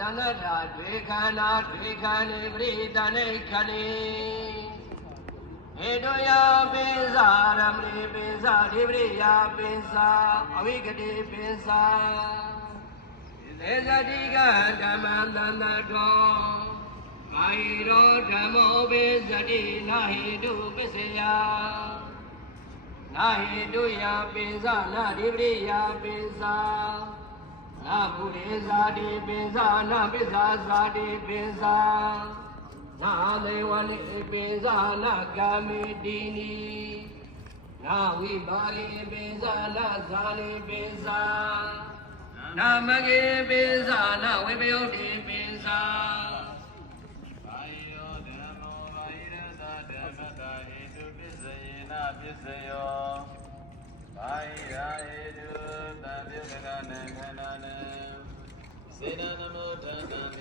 တဏ္ဍရာတွေခန္ဓာတွေခန္ဒီပရိတဏိခဏိဟေတုယပိစာရမဏိပိစာဒီပရိယပိစာအဝိကတိပိစာသေဇတိကဓမ္မန္တန္တတောအာဟိရောဓမ္မောပိစတိနာဟိတုပစ္စယနာဟိတုယပိစာနာဒီပရိယပိစာ နာပုရိဇာတိပိဇာနာပိဇာဇာတိပိဇာနာလေဝလိပိဇာနာကာမိတိနိနာဝိပါရိပိဇာနာဇာလိပိဇာနာမဂေပိဇာနာဝိပယုတ်တိပိဇာဘာယောဓမ္မောဘာဟိရသဓမ္မတာဟိတုပစ္စယေနပစ္စယော နံခန္ဓာနံစေနနမောဌာန